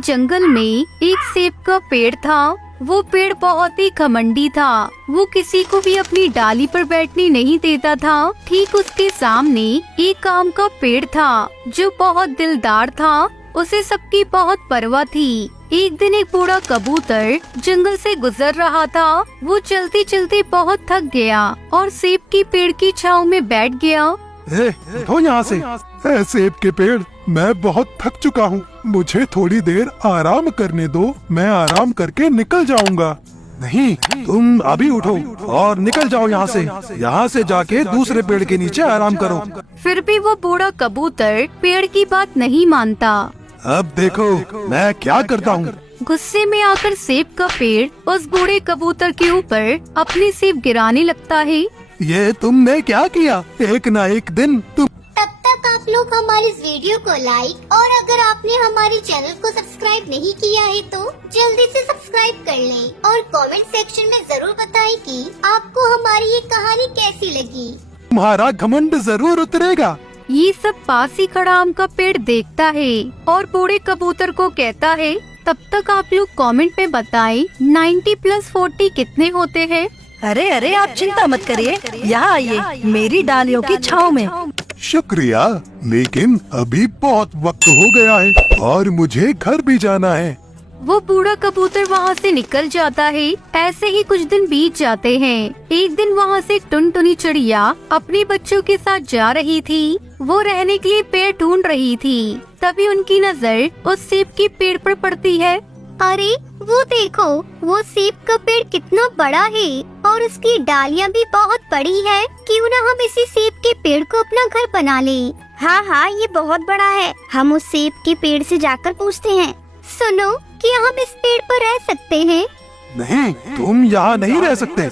एक जंगल में एक सेब का पेड़ था। वो पेड़ बहुत ही घमंडी था। वो किसी को भी अपनी डाली पर बैठने नहीं देता था। ठीक उसके सामने एक आम का पेड़ था जो बहुत दिलदार था। उसे सबकी बहुत परवाह थी। एक दिन एक बूढ़ा कबूतर जंगल से गुजर रहा था। वो चलते चलते बहुत थक गया और सेब की पेड़ की छांव में बैठ गया। उठो यहाँ से। सेब के पेड़, मैं बहुत थक चुका हूँ। मुझे थोड़ी देर आराम करने दो, मैं आराम करके निकल जाऊंगा। नहीं, तुम अभी उठो और निकल जाओ यहाँ से। यहाँ से जाके दूसरे पेड़ के नीचे आराम करो। फिर भी वो बूढ़ा कबूतर पेड़ की बात नहीं मानता। अब देखो मैं क्या करता हूँ। गुस्से में आकर सेब का पेड़ उस बूढ़े कबूतर के ऊपर अपने सेब गिराने लगता है। ये तुमने क्या किया? एक ना एक दिन तुम। तब तक आप लोग हमारे इस वीडियो को लाइक और अगर आपने हमारे चैनल को सब्सक्राइब नहीं किया है तो जल्दी से सब्सक्राइब कर लें और कमेंट सेक्शन में जरूर बताएं कि आपको हमारी ये कहानी कैसी लगी। तुम्हारा घमंड जरूर उतरेगा। ये सब पास ही खड़ा आम का पेड़ देखता है और बूढ़े कबूतर को कहता है, तब तक आप लोग कमेंट में बताएं 90 + 40 कितने होते हैं। अरे अरे आप चिंता मत करिए, यहाँ आइए मेरी डालियों की छाँव में। शुक्रिया, लेकिन अभी बहुत वक्त हो गया है और मुझे घर भी जाना है। वो बूढ़ा कबूतर वहाँ से निकल जाता है। ऐसे ही कुछ दिन बीत जाते हैं। एक दिन वहाँ से एक टुनटुनी चिड़िया अपने बच्चों के साथ जा रही थी। वो रहने के लिए पेड़ ढूंढ रही थी। तभी उनकी नजर उस सेब के पेड़ पर पड़ती है। अरे वो देखो, वो सेब का पेड़ कितना बड़ा है और उसकी डालियाँ भी बहुत बड़ी है। क्यों ना हम इसी सेब के पेड़ को अपना घर बना लें। हाँ हाँ, ये बहुत बड़ा है। हम उस सेब के पेड़ से जाकर पूछते हैं, सुनो, क्या हम इस पेड़ पर रह सकते हैं? नहीं, तुम यहाँ नहीं रह सकते।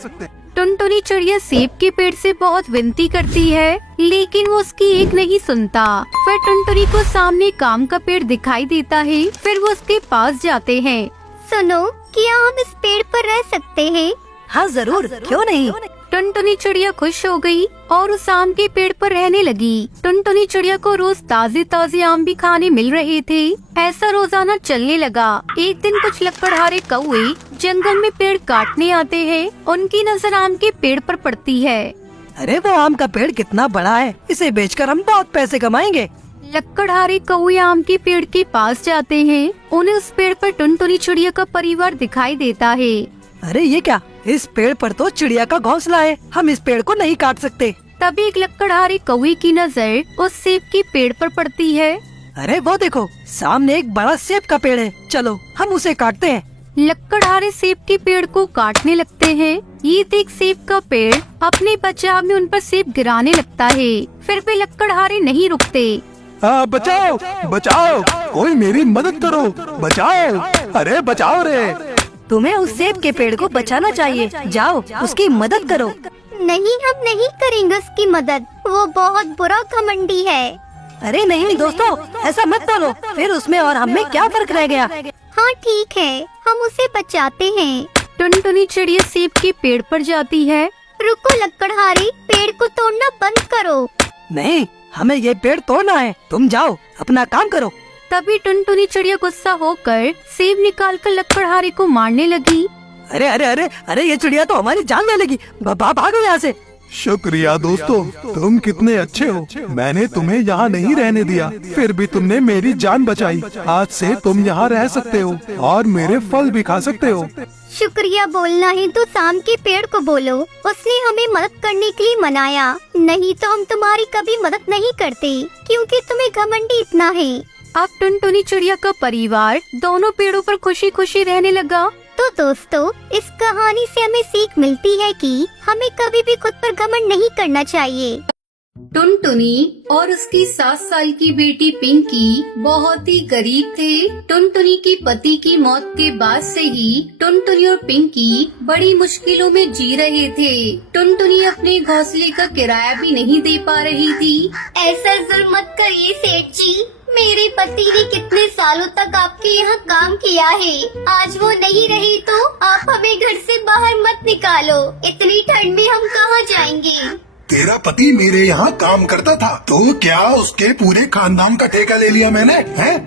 टुनटुनी चिड़िया सेब के पेड़ से बहुत विनती करती है, लेकिन वो उसकी एक नहीं सुनता। फिर टुनटुनी को सामने काम का पेड़ दिखाई देता है। फिर वो उसके पास जाते हैं। सुनो, क्या हम इस पेड़ पर रह सकते हैं? हाँ जरूर, क्यों नहीं। टुनटुनी चिड़िया खुश हो गई और उस आम के पेड़ पर रहने लगी। टुनटुनी चिड़िया को रोज ताजे ताजे आम भी खाने मिल रहे थे। ऐसा रोजाना चलने लगा। एक दिन कुछ लकड़हारे कौवे जंगल में पेड़ काटने आते हैं। उनकी नजर आम के पेड़ पर पड़ती है। अरे वो आम का पेड़ कितना बड़ा है, इसे बेचकर हम बहुत पैसे कमाएंगे। लकड़हारे कौवे आम के पेड़ के पास जाते हैं। उन्हें उस पेड़ पर टुनटुनी चिड़िया का परिवार दिखाई देता है। अरे ये क्या, इस पेड़ पर तो चिड़िया का घोंसला है, हम इस पेड़ को नहीं काट सकते। तभी एक लकड़हारे कौवे की नजर उस सेब के पेड़ पर पड़ती है। अरे वो देखो, सामने एक बड़ा सेब का पेड़ है, चलो हम उसे काटते हैं। लकड़हारे सेब के पेड़ को काटने लगते हैं। ये देख सेब का पेड़ अपने बचाव में उन पर सेब गिराने लगता है। फिर भी लकड़हारे नहीं रुकते। बचाओ बचाओ, कोई मेरी मदद करो, बचाओ, अरे बचाओ रे। तुम्हें उस सेब के पेड़ को बचाना चाहिए, जाओ उसकी मदद करो। नहीं, हम नहीं करेंगे उसकी मदद। वो बहुत बुरा घमंडी है। अरे नहीं दोस्तों, ऐसा मत बोलो, फिर उसमें और हम में क्या फर्क रह गया। हाँ ठीक है, हम उसे बचाते हैं। टुनटुनी चिड़िया सेब के पेड़ पर जाती है। रुको लकड़हारे, पेड़ को तोड़ना बंद करो। नहीं, हमें ये पेड़ तोड़ना है, तुम जाओ अपना काम करो। तभी टुनटुनी चिड़िया गुस्सा होकर सेब निकालकर लकड़हारे को मारने लगी। अरे अरे अरे अरे, ये चिड़िया तो हमारी जान ले लेगी, भागो यहाँ से। शुक्रिया दोस्तों, तुम कितने अच्छे हो। मैंने तुम्हें यहाँ नहीं रहने दिया, फिर भी तुमने मेरी जान बचाई। आज से तुम यहाँ रह सकते हो और मेरे फल भी खा सकते हो। शुक्रिया बोलना है तो शाम के पेड़ को बोलो, उसने हमें मदद करने के लिए मनाया। नहीं तो हम तुम्हारी कभी मदद नहीं करते, क्योंकि तुम्हें घमंडी इतना है। अब टुनटुनी चिड़िया का परिवार दोनों पेड़ों पर खुशी खुशी रहने लगा। तो दोस्तों, इस कहानी से हमें सीख मिलती है कि हमें कभी भी खुद पर घमंड नहीं करना चाहिए। टुनटुनी और उसकी 7 साल की बेटी पिंकी बहुत ही गरीब थे। टुनटुनी के पति की मौत के बाद से ही टुनटुनी और पिंकी बड़ी मुश्किलों में जी रहे थे। टुनटुनी अपने घोंसले का किराया भी नहीं दे पा रही थी। ऐसा जुल्म मत करिए सेठ जी, मेरे पति ने कितने सालों तक आपके यहाँ काम किया है। आज वो नहीं रही तो आप हमें घर से बाहर मत निकालो। इतनी ठंड में हम कहाँ जाएंगे। तेरा पति मेरे यहाँ काम करता था, तो क्या उसके पूरे खानदान का ठेका ले लिया मैंने?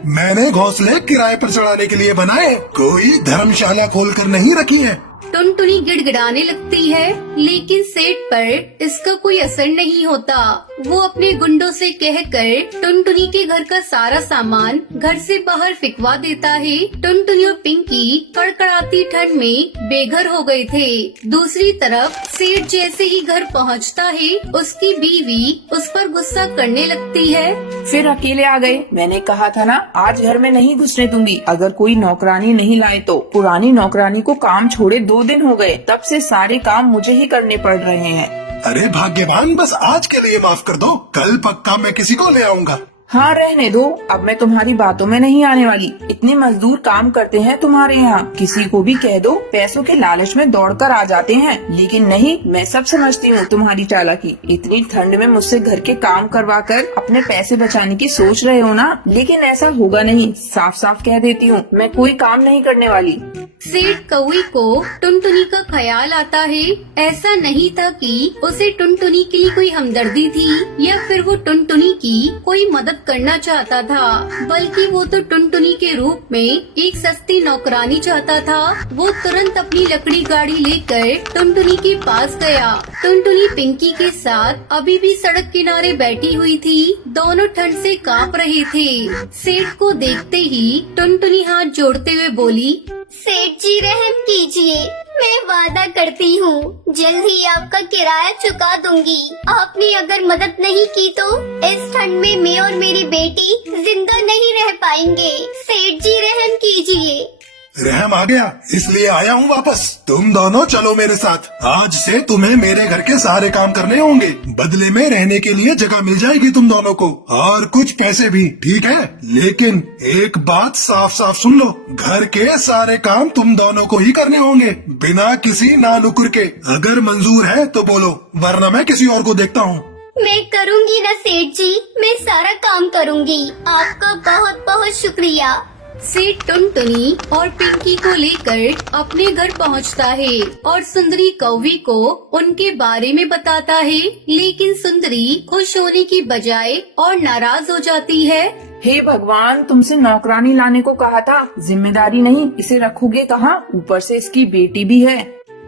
मैंने घोंसले किराए पर चढ़ाने के लिए बनाए, कोई धर्मशाला खोल कर नहीं रखी है। टुनटुनी गिड़गिड़ाने लगती है, लेकिन सेठ पर इसका कोई असर नहीं होता। वो अपने गुंडों से कहकर टुनटुनी के घर का सारा सामान घर से बाहर फेंकवा देता है। टुनटुनी और पिंकी कड़कड़ाती ठंड में बेघर हो गए थे। दूसरी तरफ सेठ जैसे ही घर पहुंचता है, उसकी बीवी उस पर गुस्सा करने लगती है। फिर अकेले आ गए, मैंने कहा था ना आज घर में नहीं घुसने दूंगी। अगर कोई नौकरानी नहीं लाए तो। पुरानी नौकरानी को काम छोड़े 2 दिन हो गए, तब से सारे काम मुझे ही करने पड़ रहे हैं। अरे भाग्यवान, बस आज के लिए माफ कर दो, कल पक्का मैं किसी को ले आऊंगा। हाँ रहने दो, अब मैं तुम्हारी बातों में नहीं आने वाली। इतने मजदूर काम करते हैं तुम्हारे यहाँ, किसी को भी कह दो पैसों के लालच में दौड़कर आ जाते हैं। लेकिन नहीं, मैं सब समझती हूँ तुम्हारी चालाकी। इतनी ठंड में मुझसे घर के काम करवा कर अपने पैसे बचाने की सोच रहे हो ना, लेकिन ऐसा होगा नहीं। साफ साफ कह देती हूँ, मैं कोई काम नहीं करने वाली। सेठ कौवी को टुनटुनी का ख्याल आता है। ऐसा नहीं था कि उसे टुनटुनी के लिए कोई हमदर्दी थी या फिर वो टुनटुनी की कोई मदद करना चाहता था, बल्कि वो तो टुनटुनी के रूप में एक सस्ती नौकरानी चाहता था। वो तुरंत अपनी लकड़ी गाड़ी लेकर टुनटुनी के पास गया। टुनटुनी पिंकी के साथ अभी भी सड़क किनारे बैठी हुई थी। दोनों ठंड से कांप रहे थे। सेठ को देखते ही टुनटुनी हाथ जोड़ते हुए बोली, सेठ जी रहम कीजिए, मैं वादा करती हूँ जल्द ही आपका किराया चुका दूंगी। आपने अगर मदद नहीं की तो इस ठंड में मैं और मेरी बेटी जिंदा नहीं रह पाएंगे। सेठ जी रहम कीजिए। रहम आ गया, इसलिए आया हूँ वापस। तुम दोनों चलो मेरे साथ। आज से तुम्हें मेरे घर के सारे काम करने होंगे। बदले में रहने के लिए जगह मिल जाएगी तुम दोनों को, और कुछ पैसे भी, ठीक है? लेकिन एक बात साफ साफ सुन लो, घर के सारे काम तुम दोनों को ही करने होंगे, बिना किसी नानुकुर के। अगर मंजूर है तो बोलो, वरना मैं किसी और को देखता हूँ। मैं करूँगी ना सेठ जी, मैं सारा काम करूँगी। आपका बहुत बहुत शुक्रिया। सेठ टुनटुनी और पिंकी को लेकर अपने घर पहुंचता है और सुंदरी कौवी को उनके बारे में बताता है, लेकिन सुंदरी खुश होने की बजाय और नाराज हो जाती है। हे भगवान, तुमसे नौकरानी लाने को कहा था, जिम्मेदारी नहीं, इसे रखोगे कहाँ? ऊपर से इसकी बेटी भी है।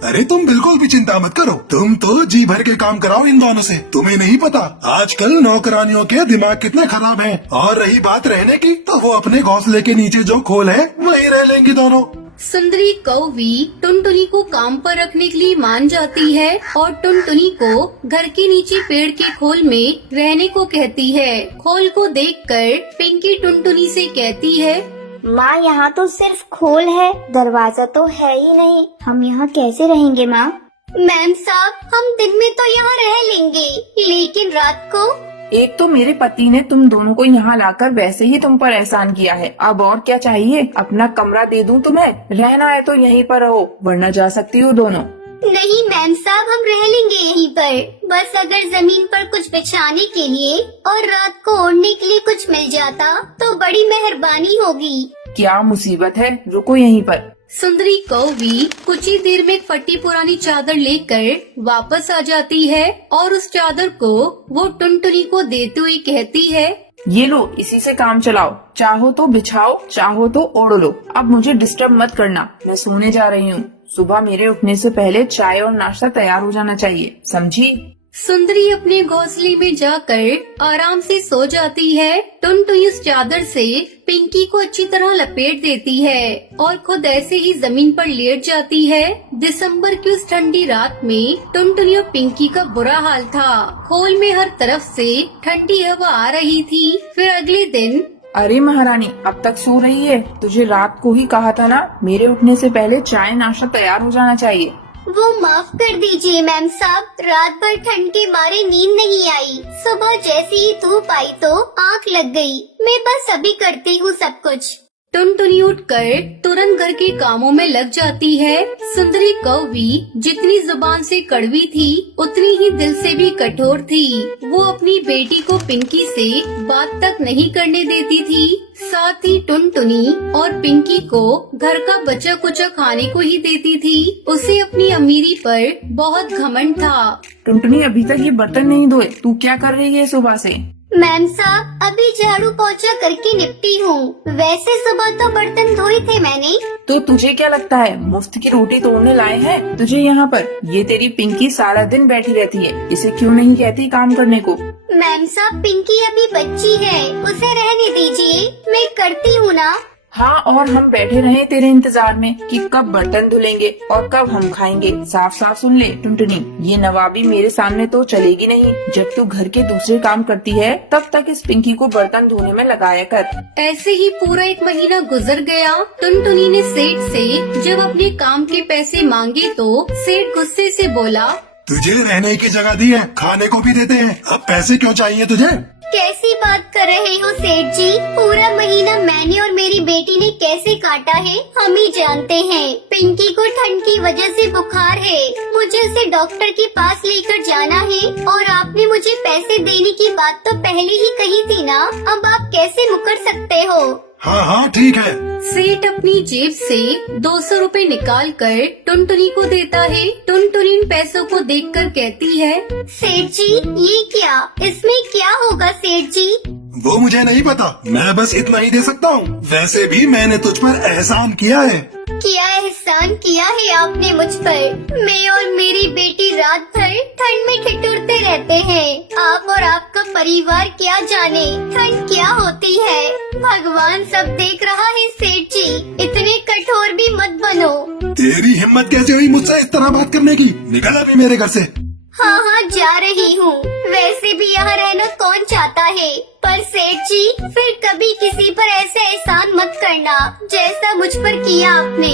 अरे तुम बिल्कुल भी चिंता मत करो, तुम तो जी भर के काम कराओ इन दोनों से। तुम्हें नहीं पता आजकल नौकरानियों के दिमाग कितने खराब हैं। और रही बात रहने की, तो वो अपने घोंसले के नीचे जो खोल है वहीं रह लेंगी दोनों। सुंदरी कौवी टुनटुनी को काम पर रखने के लिए मान जाती है और टुनटुनी को घर के नीचे पेड़ के खोल में रहने को कहती है। खोल को देखकर पिंकी टुनटुनी से कहती है, माँ यहाँ तो सिर्फ खोल है, दरवाजा तो है ही नहीं। हम यहाँ कैसे रहेंगे माँ? मैम साहब, हम दिन में तो यहाँ रह लेंगे, लेकिन रात को? एक तो मेरे पति ने तुम दोनों को यहाँ लाकर वैसे ही तुम पर एहसान किया है, अब और क्या चाहिए? अपना कमरा दे दूं तुम्हें? रहना है तो यहीं पर रहो, वरना जा सकती हो दोनों। नहीं मैम साहब, हम रह लेंगे यहीं पर। बस अगर जमीन पर कुछ बिछाने के लिए और रात को ओढ़ने के लिए कुछ मिल जाता तो बड़ी मेहरबानी होगी। क्या मुसीबत है, रुको यहीं पर। सुंदरी कौवी कुछ ही देर में एक फटी पुरानी चादर लेकर वापस आ जाती है और उस चादर को वो टुनटुनी को देते हुए कहती है, ये लो, इसी से काम चलाओ। चाहो तो बिछाओ, चाहो तो ओढ़ लो। अब मुझे डिस्टर्ब मत करना, मैं सोने जा रही हूँ। सुबह मेरे उठने से पहले चाय और नाश्ता तैयार हो जाना चाहिए, समझी? सुंदरी अपने घोंसले में जाकर आराम से सो जाती है। टुनटुनी उस चादर से पिंकी को अच्छी तरह लपेट देती है और खुद ऐसे ही जमीन पर लेट जाती है। दिसंबर की उस ठंडी रात में टुनटुनी और पिंकी का बुरा हाल था। खोल में हर तरफ से ठंडी हवा आ रही थी। फिर अगले दिन, अरे महारानी, अब तक सो रही है? तुझे रात को ही कहा था ना, मेरे उठने से पहले चाय नाश्ता तैयार हो जाना चाहिए। वो माफ कर दीजिए मैम साहब, रात भर ठंड के मारे नींद नहीं आई। सुबह जैसे ही धूप आई तो आंख लग गई। मैं बस अभी करती हूँ सब कुछ। टुनटुनी उठकर तुरंत घर के कामों में लग जाती है। सुंदरी कौवी जितनी जुबान से कड़वी थी, उतनी ही दिल से भी कठोर थी। वो अपनी बेटी को पिंकी से बात तक नहीं करने देती थी। साथ साथ ही टुनटुनी और पिंकी को घर का बचा कुचा खाने को ही देती थी। उसे अपनी अमीरी पर बहुत घमंड था। टुनटुनी अभी तक ये बर्तन नहीं धोए, तू क्या कर रही है सुबह से? मैम साहब, अभी झाड़ू पोछा करके निपटी हूँ। वैसे सुबह तो बर्तन धोए थे मैंने। तो तुझे क्या लगता है मुफ्त की रोटी तोड़ने लाए हैं तुझे यहाँ पर? ये तेरी पिंकी सारा दिन बैठी रहती है, इसे क्यों नहीं कहती काम करने को? मैम साहब, पिंकी अभी बच्ची है, उसे रहने दीजिए, मैं करती हूँ ना। हाँ, और हम बैठे रहे तेरे इंतजार में कि कब बर्तन धुलेंगे और कब हम खाएंगे। साफ साफ सुन ले टुनटुनी, ये नवाबी मेरे सामने तो चलेगी नहीं। जब तू घर के दूसरे काम करती है तब तक इस पिंकी को बर्तन धोने में लगाया कर। ऐसे ही पूरा 1 महीना गुजर गया। टुनटुनी ने सेठ से जब अपने काम के पैसे मांगे तो सेठ गुस्से से बोला, तुझे रहने की जगह दी है, खाने को भी देते हैं, अब पैसे क्यों चाहिए तुझे? कैसी बात कर रहे हो सेठ जी? पूरा महीना मैंने और मेरी बेटी ने कैसे काटा है हम ही जानते हैं। पिंकी को ठंड की वजह से बुखार है, मुझे उसे डॉक्टर के पास लेकर जाना है और आपने मुझे पैसे देने की बात तो पहले ही कही थी ना, अब आप कैसे मुकर सकते हो? हाँ हाँ ठीक है। सेठ अपनी जेब से 200 रुपए निकाल कर टुनटुनी को देता है। टुनटुनी इन पैसों को देखकर कहती है, सेठ जी ये क्या, इसमें क्या होगा सेठ जी? वो मुझे नहीं पता, मैं बस इतना ही दे सकता हूँ। वैसे भी मैंने तुझ पर एहसान किया है। क्या एहसान किया है आपने मुझ पर? मैं और मेरी बेटी रात भर ठंड में ठिठुरते रहते हैं। आप और आपका परिवार क्या जाने ठंड क्या होती है। भगवान सब देख रहा है सेठ जी, इतने कठोर भी मत बनो। तेरी हिम्मत कैसे हुई मुझसे इस तरह बात करने की? निकल अभी मेरे घर से। हाँ हाँ जा रही हूँ, वैसे भी यहाँ रहना कौन चाहता है। पर सेठ जी फिर कभी किसी पर ऐसे एहसान मत करना जैसा मुझ पर किया आपने।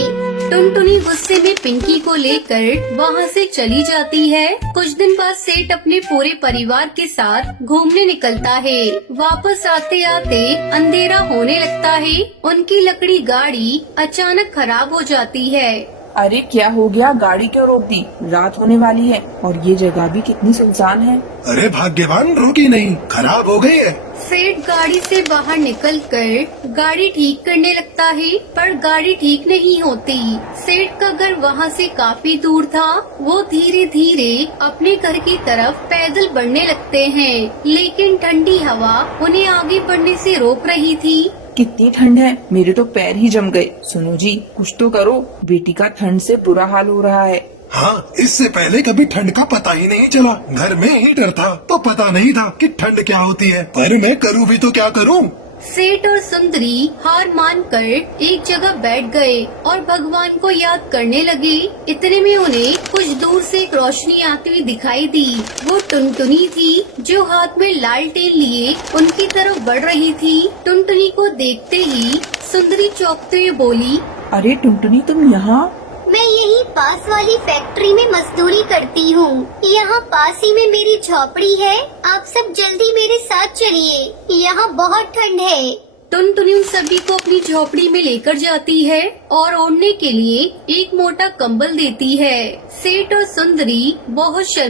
टुनटुनी गुस्से में पिंकी को लेकर वहाँ से चली जाती है। कुछ दिन बाद सेठ अपने पूरे परिवार के साथ घूमने निकलता है। वापस आते आते अंधेरा होने लगता है। उनकी लकड़ी गाड़ी अचानक खराब हो जाती है। अरे क्या हो गया, गाड़ी क्यों रोक दी? रात होने वाली है और ये जगह भी कितनी सुनसान है। अरे भाग्यवान, रोकी नहीं, खराब हो गई है। सेठ गाड़ी से बाहर निकलकर गाड़ी ठीक करने लगता है, पर गाड़ी ठीक नहीं होती। सेठ का घर वहाँ से काफी दूर था। वो धीरे धीरे अपने घर की तरफ पैदल बढ़ने लगते हैं, लेकिन ठंडी हवा उन्हें आगे बढ़ने से रोक रही थी। कितनी ठंड है, मेरे तो पैर ही जम गए। सुनो जी, कुछ तो करो, बेटी का ठंड से बुरा हाल हो रहा है। हाँ, इससे पहले कभी ठंड का पता ही नहीं चला। घर में हीटर था तो पता नहीं था कि ठंड क्या होती है, पर मैं करूँ भी तो क्या करूँ। सेठ और सुंदरी हार मानकर एक जगह बैठ गए और भगवान को याद करने लगे। इतने में उन्हें कुछ दूर से एक रोशनी आती हुई दिखाई दी। वो टुनटुनी थी जो हाथ में लालटेन लिए उनकी तरफ बढ़ रही थी। टुनटुनी को देखते ही सुंदरी चौंकते हुए बोली, अरे टुनटुनी, तुम यहाँ? मैं यही पास वाली फैक्ट्री में मजदूरी करती हूँ। यहाँ पास ही में मेरी झोपड़ी है, आप सब जल्दी मेरे साथ चलिए, यहाँ बहुत ठंड है। टुनटुनी उन सभी को अपनी झोपड़ी में लेकर जाती है और ओढ़ने के लिए एक मोटा कंबल देती है। सेठ और सुंदरी बहुत शर्म